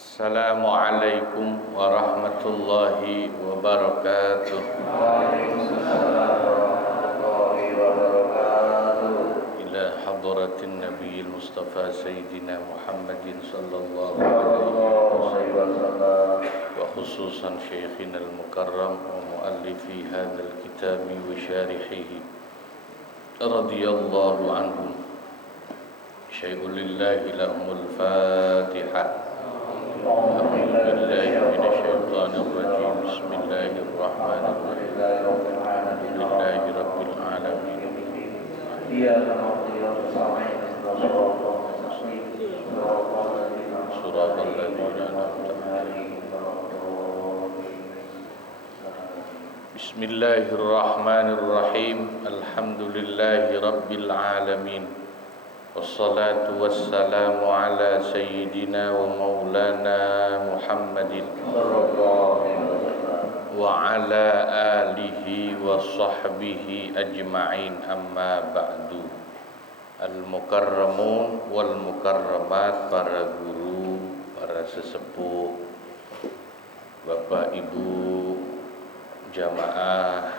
Assalamualaikum warahmatullahi wabarakatuh. Waalaikumsalam warahmatullahi wabarakatuh. Ila hadratin Nabiyil Mustafa Sayyidina Muhammadin sallallahu Alaihi wasallam. wa khususan Syekhina al-Mukarram wa muallifi hadzal kitabi wa syarihihi radhiyallahu anhum. Syai'ul lillahi lahumul Fatihah. أعوذ بالله من الشيطان الرجيم بسم الله الرحمن الرحيم الحمد لله رب العالمين صراط الذين أنعمت عليهم بسم الله الرحمن الرحيم الحمد لله رب العالمين والصلاة والسلام على سيدنا ومولانا محمد وعلى آله وصحبه أجمعين أما بعد. Al-mukarramun wal mukarramat, para guru, para sesepuh, Bapak Ibu jamaah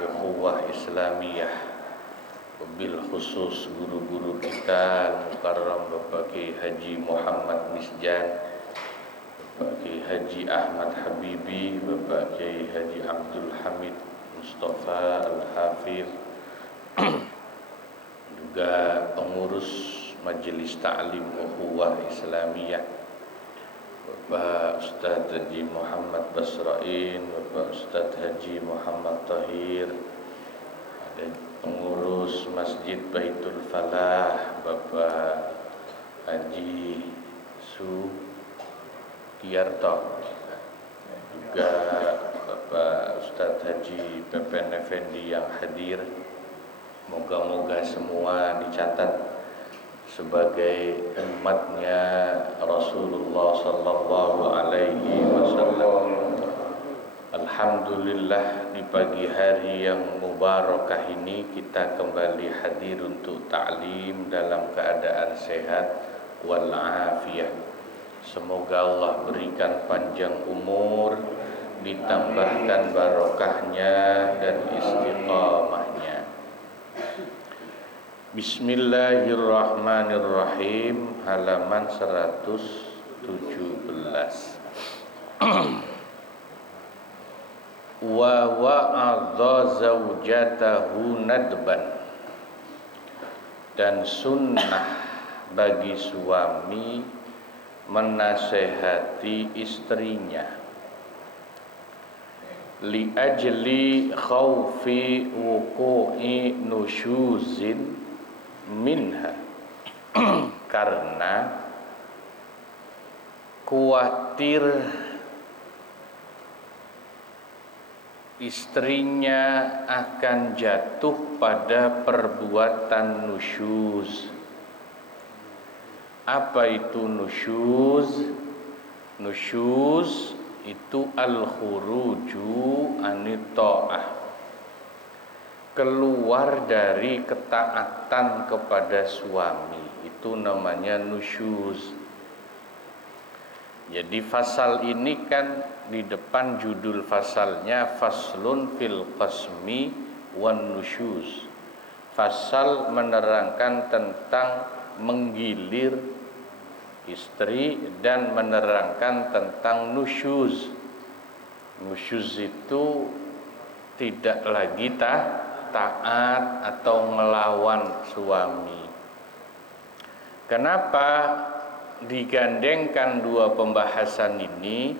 ukhuwah Islamiyah, bil khusus guru-guru kita Mukarram Bapak Kiai Haji Muhammad Misjan, Bapak Kiai Haji Ahmad Habibi, Bapak Kiai Haji Abdul Hamid Mustafa Al-Hafidh, juga pengurus Majelis Ta'lim Ukhuwah Islamiyah, Bapak Ustadz Haji Muhammad Basrain, Bapak Ustadz Haji Muhammad Tahir, ada pengurus Masjid Baitul Falah Bapak Haji Sugiyarto, juga Bapak Ustadz Haji Pepen Effendi yang hadir. Moga-moga semua dicatat sebagai umatnya Rasulullah sallallahu alaihi wasallam. Alhamdulillah, di pagi hari yang mubarakah ini kita kembali hadir untuk ta'lim dalam keadaan sehat wal-afiyah. Semoga Allah berikan panjang umur, ditambahkan barokahnya dan istiqamahnya. Bismillahirrahmanirrahim, halaman 117. Wa wa'adha zawjatahu nadban, dan sunnah bagi suami menasehati istrinya, li ajli khawfi wuqu'i nusyuzin minha, karena khawatir istrinya akan jatuh pada perbuatan nusyuz. Apa itu nusyuz? Nusyuz itu al-khuruju anit ta'ah, keluar dari ketaatan kepada suami, itu namanya nusyuz. Jadi fasal ini kan di depan judul fasalnya faslun fil qasmi wan nusyuz. Fasal menerangkan tentang menggilir istri dan menerangkan tentang nusyuz. Nusyuz itu tidak lagi taat atau melawan suami. Kenapa digandengkan dua pembahasan ini?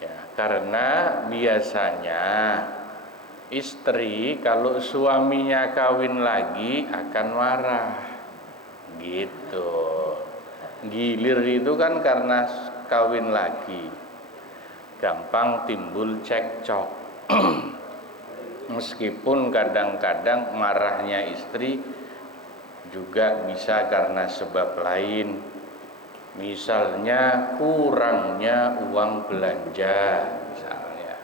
Ya, karena biasanya istri kalau suaminya kawin lagi akan marah, gitu. Gilir itu kan karena kawin lagi, gampang timbul cekcok. Meskipun kadang-kadang marahnya istri juga bisa karena sebab lain, misalnya kurangnya uang belanja misalnya.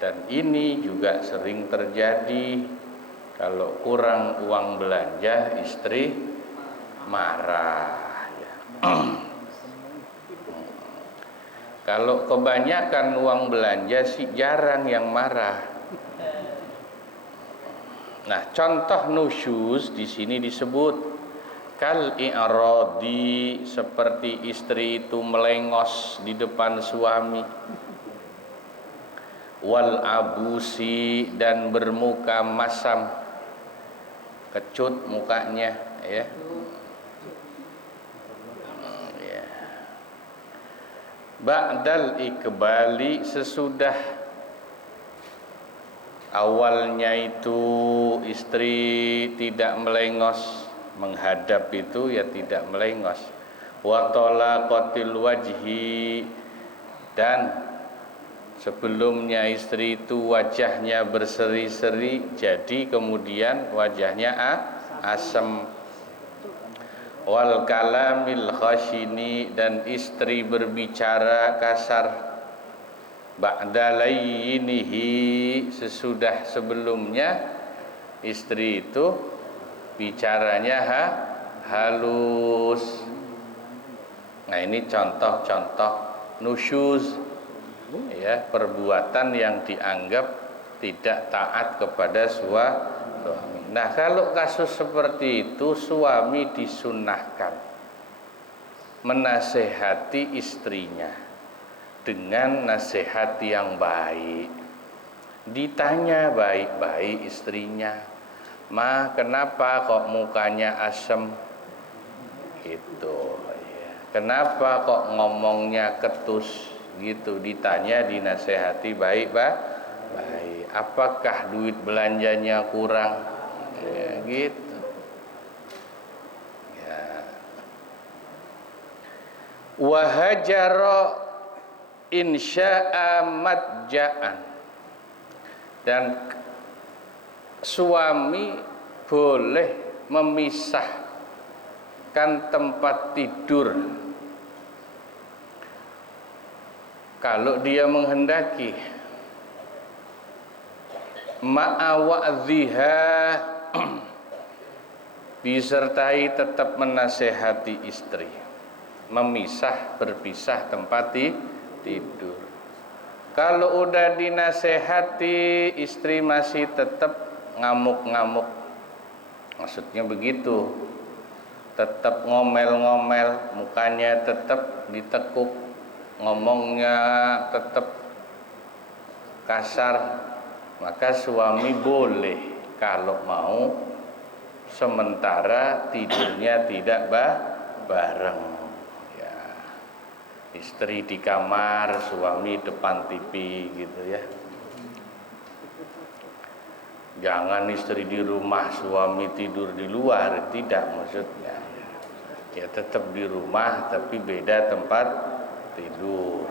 Dan ini juga sering terjadi, kalau kurang uang belanja istri marah ya. Kalau kebanyakan uang belanja sih jarang yang marah. Nah, contoh nusyuz di sini disebut kal i'radi, seperti istri itu melengos di depan suami. Wal abusi, dan bermuka masam, kecut mukanya, ya. Ba'dal ikbali, sesudah awalnya itu istri tidak melengos, menghadap itu ya tidak melengos. Wa talaqatil wajhi, dan sebelumnya istri itu wajahnya berseri-seri, jadi kemudian wajahnya asem. Wal kalamil khashini, dan istri berbicara kasar. Ba'da layyinihi, sesudah sebelumnya istri itu bicaranya halus. Nah, ini contoh-contoh nusyuz, ya, perbuatan yang dianggap tidak taat kepada suami. Nah, kalau kasus seperti itu, suami disunnahkan menasehati istrinya dengan nasihat yang baik. Ditanya baik-baik istrinya, "Ma, kenapa kok mukanya asem?" Gitu, ya. "Kenapa kok ngomongnya ketus?" Gitu, ditanya, dinasehati baik-baik. "Apakah duit belanjanya kurang?" Ya, gitu. Ya. Wahajara insya'a madja'an, dan suami boleh memisahkan tempat tidur kalau dia menghendaki, ma'awa'dhiha, disertai tetap menasehati istri, berpisah tempat tidur. Kalau udah dinasehati, istri masih tetap ngamuk-ngamuk, maksudnya begitu, tetap ngomel-ngomel, mukanya tetap ditekuk, ngomongnya tetap kasar, maka suami boleh kalau mau sementara tidurnya tidak bareng, ya. Istri di kamar, suami depan TV gitu, ya. Jangan istri di rumah, suami tidur di luar, tidak maksudnya. Ya, tetap di rumah tapi beda tempat tidur.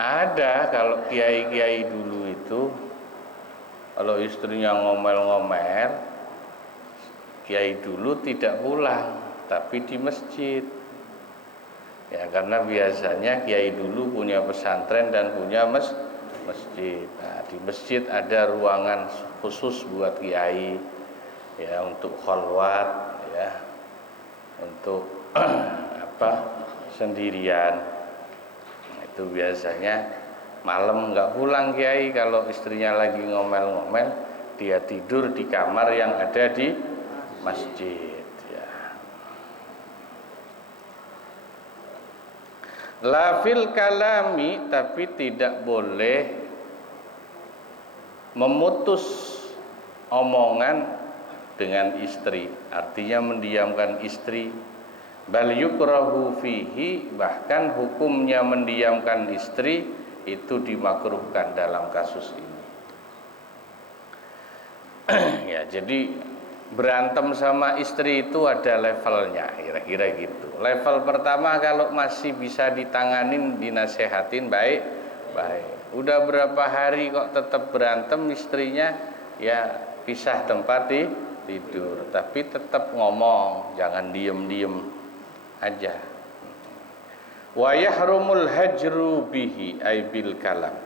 Ada kalau kiai-kiai dulu itu, kalau istrinya ngomel-ngomel, kiai dulu tidak pulang, tapi di masjid. Ya, karena biasanya kiai dulu punya pesantren dan punya masjid. Nah, di masjid ada ruangan khusus buat kiai, ya, untuk khalwat, ya, untuk sendirian. Nah, itu biasanya malam nggak pulang kiai, kalau istrinya lagi ngomel-ngomel, dia tidur di kamar yang ada di masjid, ya. Lafil kalami, tapi tidak boleh memutus omongan dengan istri, artinya mendiamkan istri. Bal yukrahu fihi, bahkan hukumnya mendiamkan istri itu dimakruhkan dalam kasus ini. Ya, jadi berantem sama istri itu ada levelnya, kira-kira gitu. Level pertama kalau masih bisa ditanganin, dinasehatin baik-baik. Udah berapa hari kok tetap berantem istrinya, ya pisah tempat tidur, tapi tetap ngomong, jangan diem-diem aja. Wa yahrumul hajru bihi ay bil kalam,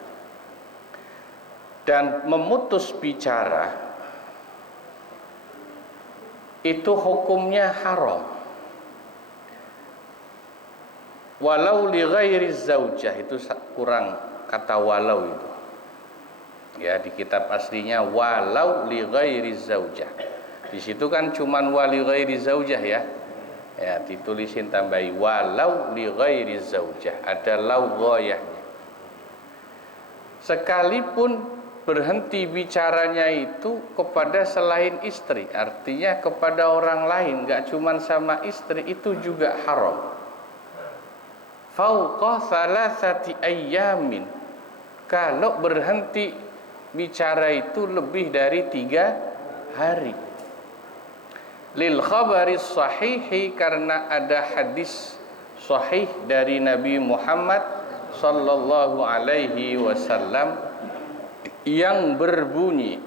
dan memutus bicara itu hukumnya haram. walau li ghairi zaujah, itu kurang kata walau itu. Ya, di kitab aslinya walau li ghairi zaujah. Di situ kan cuman wali ghairi zaujah ya. Ya, ditulisin tambahi walau li ghairi zaujah, ada lau ghayahnya. Sekalipun berhenti bicaranya itu kepada selain istri, artinya kepada orang lain, enggak cuman sama istri, itu juga haram. Fauqa salasati ayyamin, kalau berhenti bicara itu lebih dari 3 hari. Lil khabaris sahihi, karena ada hadis sahih dari Nabi Muhammad sallallahu alaihi wasallam yang berbunyi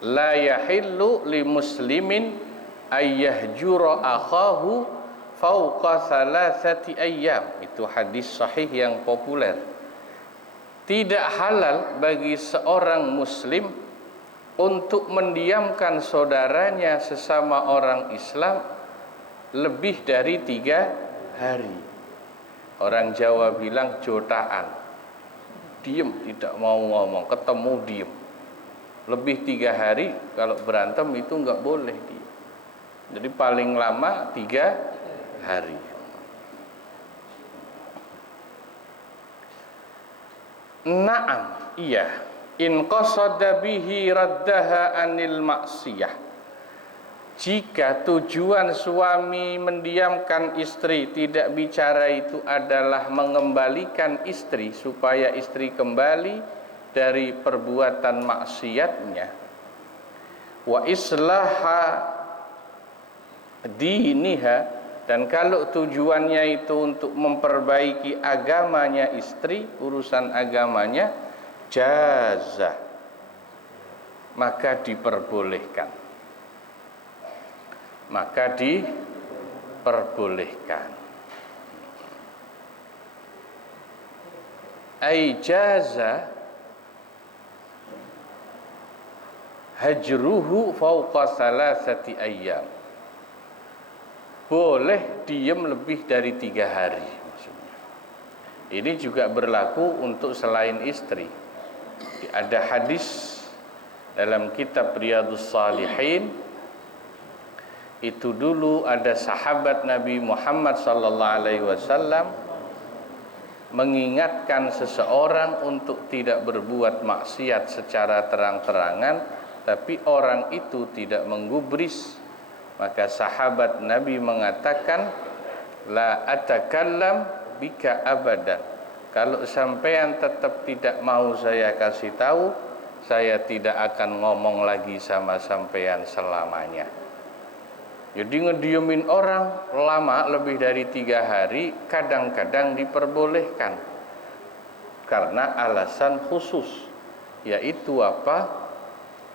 la yahillu li muslimin ayyahjura akhahu fauqa salasati ayyam. Itu hadis sahih yang populer. Tidak halal bagi seorang muslim untuk mendiamkan saudaranya sesama orang Islam lebih dari 3 hari. Orang Jawa bilang jotaan, diem, tidak mau ngomong, ketemu diem. Lebih 3 hari, kalau berantem itu nggak boleh diem. Jadi paling lama 3 hari. Naam, iya. In qasada bihi raddaha anil maksiyah. Jika tujuan suami mendiamkan istri, tidak bicara itu adalah mengembalikan istri supaya istri kembali dari perbuatan maksiatnya, wa islaha diniha, dan kalau tujuannya itu untuk memperbaiki agamanya istri, urusan agamanya, jaza, maka diperbolehkan. Maka diperbolehkan. Ai jaza hajruhu fauqa salasati ayyam. Boleh diem lebih dari 3 hari maksudnya. Ini juga berlaku untuk selain istri. Ada hadis dalam kitab Riyadhus Shalihin, itu dulu ada sahabat Nabi Muhammad sallallahu alaihi wasallam mengingatkan seseorang untuk tidak berbuat maksiat secara terang-terangan, tapi orang itu tidak menggubris. Maka sahabat Nabi mengatakan, la atakallam bika abadan. Kalau sampean tetap tidak mau saya kasih tahu, saya tidak akan ngomong lagi sama sampean selamanya. Jadi ngediemin orang lama lebih dari 3 hari kadang-kadang diperbolehkan karena alasan khusus, yaitu apa?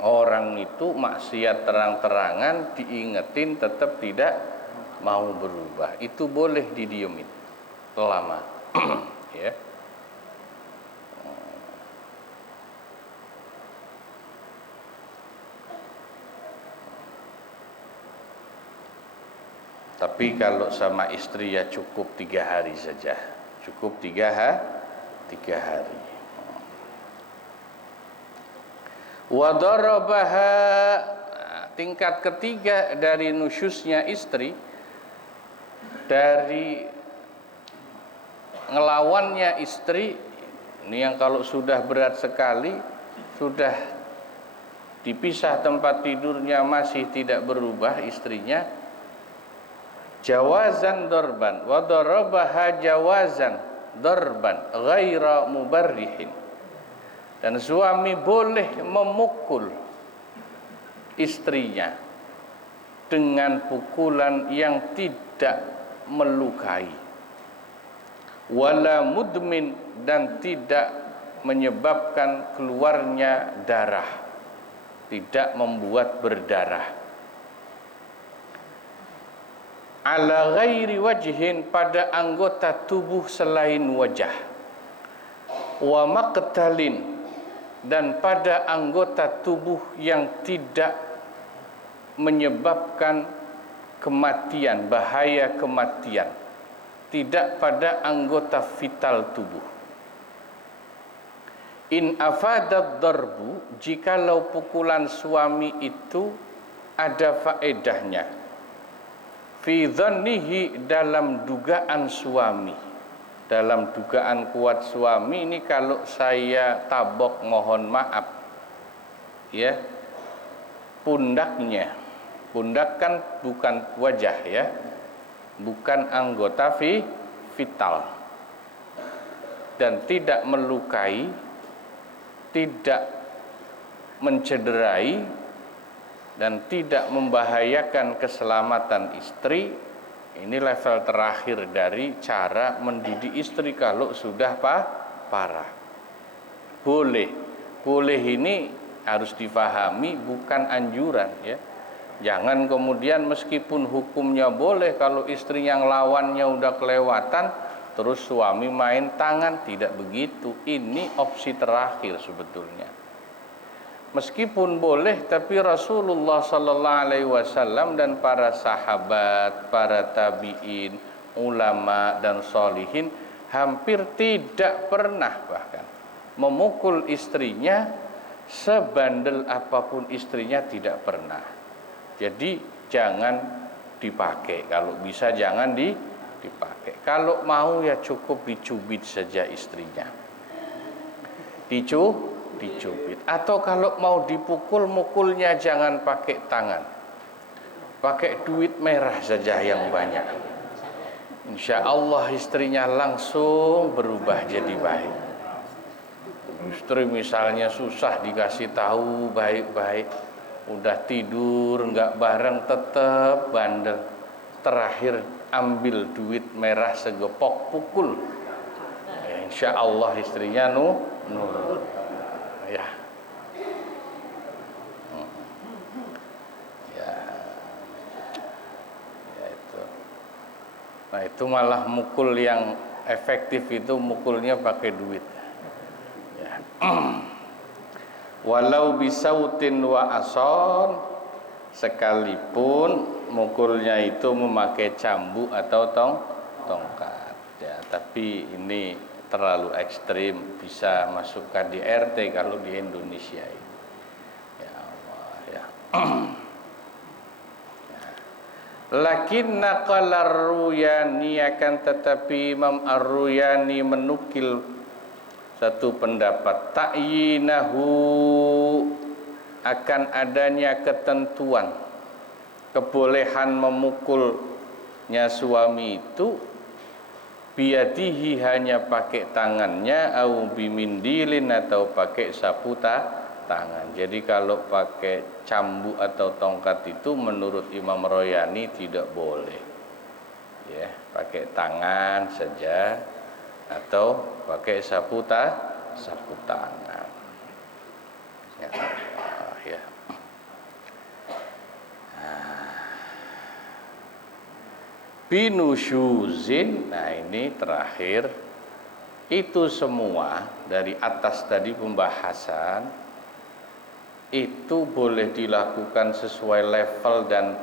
Orang itu maksiat terang-terangan, diingetin tetap tidak mau berubah, itu boleh didiemin lama. Ya. Tapi kalau sama istri ya cukup 3 hari saja. Cukup 3 hari. Wa darabaha, tingkat ketiga dari nusyusnya istri, dari ngelawannya istri, ini yang kalau sudah berat sekali, sudah dipisah tempat tidurnya masih tidak berubah istrinya, jawazan darban wa darabaha jawazan darban ghaira mubarrihin. Dan suami boleh memukul istrinya dengan pukulan yang tidak melukai, wala mudmin, dan tidak menyebabkan keluarnya darah, tidak membuat berdarah. Ala ghairi wajhin, pada anggota tubuh selain wajah, wa maqtalin, dan pada anggota tubuh yang tidak menyebabkan kematian, bahaya kematian, tidak pada anggota vital tubuh. In afadat darbu, jikalau pukulan suami itu ada faedahnya, fi dhannihi, dalam dugaan suami, dalam dugaan kuat suami ini, kalau saya tabok mohon maaf ya, pundak kan bukan wajah ya, bukan anggota vital, dan tidak melukai, tidak mencederai, dan tidak membahayakan keselamatan istri. Ini level terakhir dari cara mendidik istri kalau sudah parah. Boleh ini harus difahami, bukan anjuran ya. Jangan kemudian meskipun hukumnya boleh, kalau istri yang lawannya udah kelewatan terus suami main tangan, tidak begitu. Ini opsi terakhir sebetulnya. Meskipun boleh, tapi Rasulullah sallallahu alaihi wasallam dan para sahabat, para tabi'in, ulama dan sholihin hampir tidak pernah bahkan memukul istrinya, sebandel apapun istrinya tidak pernah. Jadi jangan dipakai, kalau bisa jangan dipakai. Kalau mau ya cukup dicubit saja istrinya, dicubit. Atau kalau mau dipukul, mukulnya jangan pakai tangan, pakai duit merah saja yang banyak. Insya Allah istrinya langsung berubah jadi baik. Istri misalnya susah dikasih tahu baik-baik, udah tidur nggak bareng tetap bandel, terakhir ambil duit merah segepok pukul, ya, insya Allah istrinya nurut ya. Itu. Nah itu malah mukul yang efektif itu mukulnya pakai duit ya. Walau bisautin wa ason, sekalipun mukulnya itu memakai cambuk atau tongkat ya, tapi ini terlalu ekstrim, bisa masuk KDRT kalau di Indonesia ini. Ya Allah ya. Lakin naqalar Ruyani, akan tetapi Imam Ar-Ruyani menukil satu pendapat, ta'yinahu, akan adanya ketentuan kebolehan memukulnya suami itu, biadihi, hanya pakai tangannya, au bimindilin, atau pakai sapu tangan. Jadi kalau pakai cambuk atau tongkat itu menurut Imam Royani tidak boleh ya, pakai tangan saja atau pakai sapu tangan ya. Ya. Binusyuzin, nah ini terakhir, itu semua dari atas tadi pembahasan itu boleh dilakukan sesuai level dan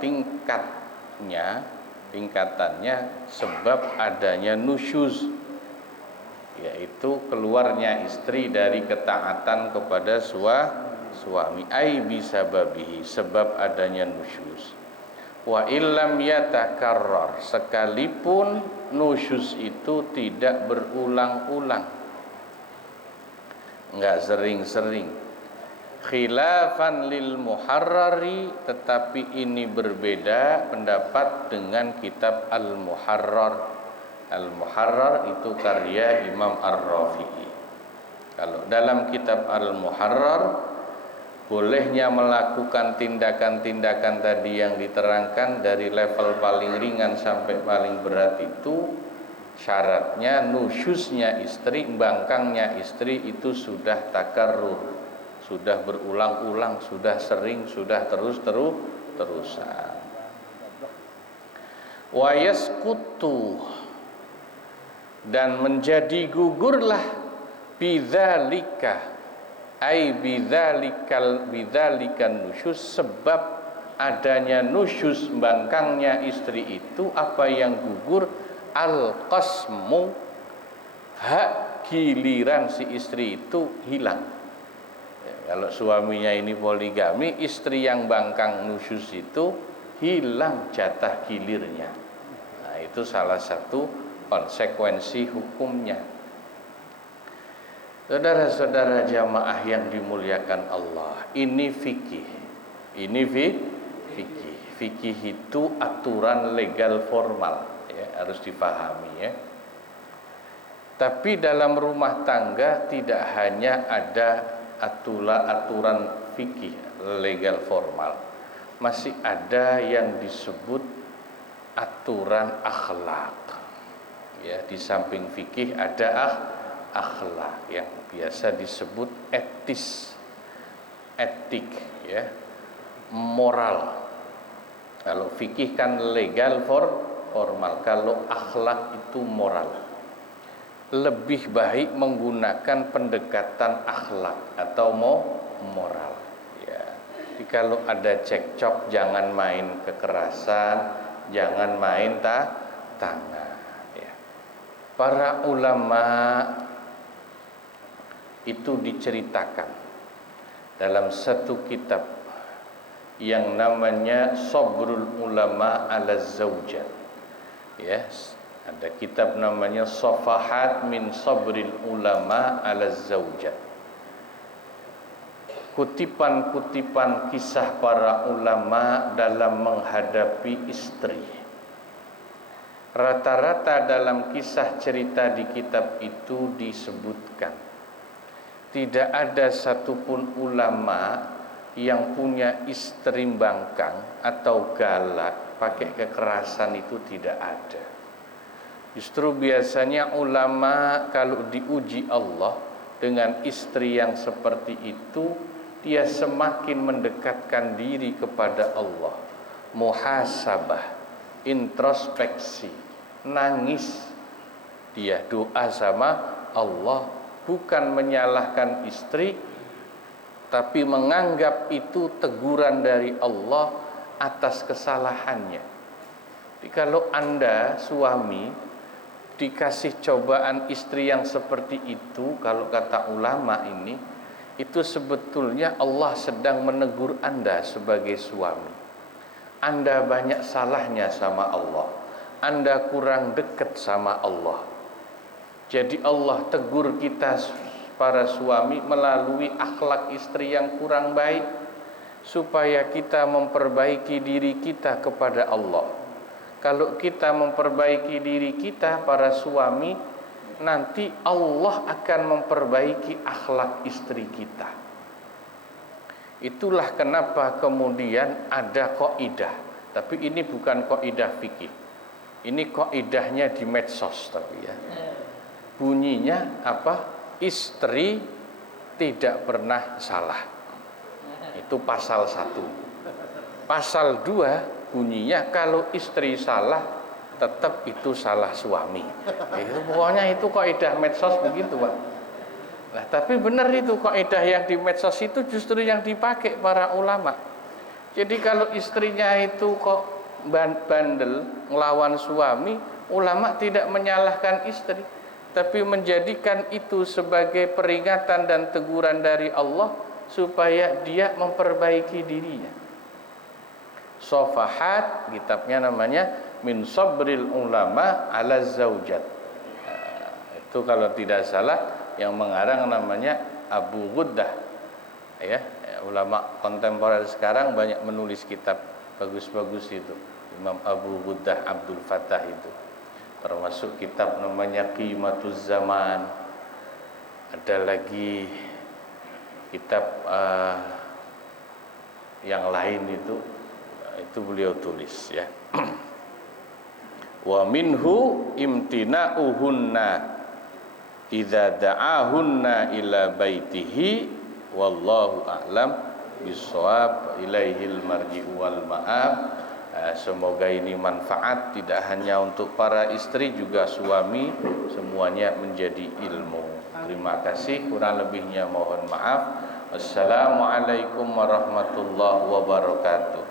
tingkatannya sebab adanya nusyuz, yaitu keluarnya istri dari ketaatan kepada suami, ai bisababihi, sebab adanya nusyuz. Wa illam yatakarrar, sekalipun nusyuz itu tidak berulang-ulang, enggak sering-sering. Khilafan lil muharrari, tetapi ini berbeda pendapat dengan kitab Al-Muharrar. Al-Muharrar itu karya Imam Ar-Rafi'i. Kalau dalam kitab Al-Muharrar, bolehnya melakukan tindakan-tindakan tadi yang diterangkan dari level paling ringan sampai paling berat itu syaratnya nusyuznya istri, bangkangnya istri itu sudah takarrur, sudah berulang-ulang, sudah sering, sudah terus-terusan. Wa yasqutu, dan menjadi gugurlah, bidzalika, ai bidzalikan nusyuz, sebab adanya nusyuz, bangkangnya istri itu, apa yang gugur, al-qasmu, hak giliran si istri itu hilang. Ya, kalau suaminya ini poligami, istri yang bangkang nusyus itu hilang jatah gilirnya. Nah, itu salah satu konsekuensi hukumnya. Saudara-saudara jamaah yang dimuliakan Allah, ini fikih. Ini fikih. Fikih itu aturan legal formal, ya, harus dipahami ya. Tapi dalam rumah tangga tidak hanya ada aturan fikih legal formal, masih ada yang disebut aturan akhlak. Ya, di samping fikih ada akhlak yang biasa disebut etik, ya, moral. Kalau fikih kan legal formal, kalau akhlak itu moral. Lebih baik menggunakan pendekatan akhlak atau moral. Ya. Jadi kalau ada cekcok jangan main kekerasan, jangan main tangan. Ya. Para ulama itu diceritakan dalam satu kitab yang namanya Sabrul Ulama ala Zaujat. Ya, ada kitab namanya Safahat min Sabril Ulama ala Zaujat. Kutipan-kutipan kisah para ulama dalam menghadapi istri. Rata-rata dalam kisah cerita di kitab itu disebutkan tidak ada satupun ulama yang punya istri bangkang atau galak pakai kekerasan, itu tidak ada. Justru biasanya ulama kalau diuji Allah dengan istri yang seperti itu, dia semakin mendekatkan diri kepada Allah, muhasabah, introspeksi, nangis, dia doa sama Allah, bukan menyalahkan istri, tapi menganggap itu teguran dari Allah atas kesalahannya. Jadi kalau Anda suami dikasih cobaan istri yang seperti itu, kalau kata ulama ini, itu sebetulnya Allah sedang menegur Anda sebagai suami. Anda banyak salahnya sama Allah, Anda kurang dekat sama Allah. Jadi Allah tegur kita para suami melalui akhlak istri yang kurang baik, supaya kita memperbaiki diri kita kepada Allah. Kalau kita memperbaiki diri kita para suami, nanti Allah akan memperbaiki akhlak istri kita. Itulah kenapa kemudian ada kaidah, tapi ini bukan kaidah fikih. Ini kaidahnya di medsos tapi ya. Bunyinya apa? Istri tidak pernah salah. Itu pasal 1. Pasal 2 bunyinya kalau istri salah tetap itu salah suami. Itu pokoknya itu kaidah medsos begitu, Pak. Nah, tapi benar itu kaidah yang di medsos itu justru yang dipakai para ulama. Jadi kalau istrinya itu kok bandel ngelawan suami, ulama tidak menyalahkan istri, tapi menjadikan itu sebagai peringatan dan teguran dari Allah supaya dia memperbaiki dirinya. Safahat kitabnya namanya Min Sabril Ulama ala Zaujat. Itu kalau tidak salah yang mengarang namanya Abu Ghuddah. Ya, ulama kontemporer sekarang banyak menulis kitab bagus-bagus itu. Imam Abu Ghuddah Abdul Fattah itu. Termasuk kitab namanya Qimatuz Zaman. Ada lagi kitab yang lain itu beliau tulis ya. Wa minhu imtina'uhunna idza da'ahunna ila baitihi wallahu a'lam bissawab, ilaihil marji'u wal ma'ab. Semoga ini manfaat tidak hanya untuk para istri, juga suami, semuanya menjadi ilmu. Terima kasih, kurang lebihnya mohon maaf. Assalamualaikum warahmatullahi wabarakatuh.